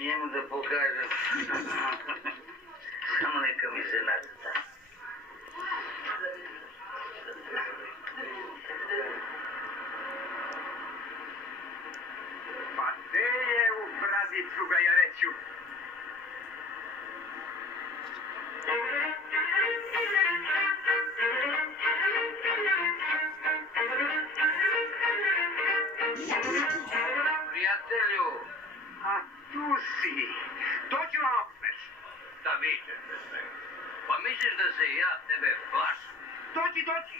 njemu da pokažem. Samo neka mi se nacrta. Pa gde je u bradicu ga ja reću? Prijatelju! A tu si. Dođi vam opmeš. Da vičete se. Pa misliš da se ja tebe plašim? Dođi, dođi.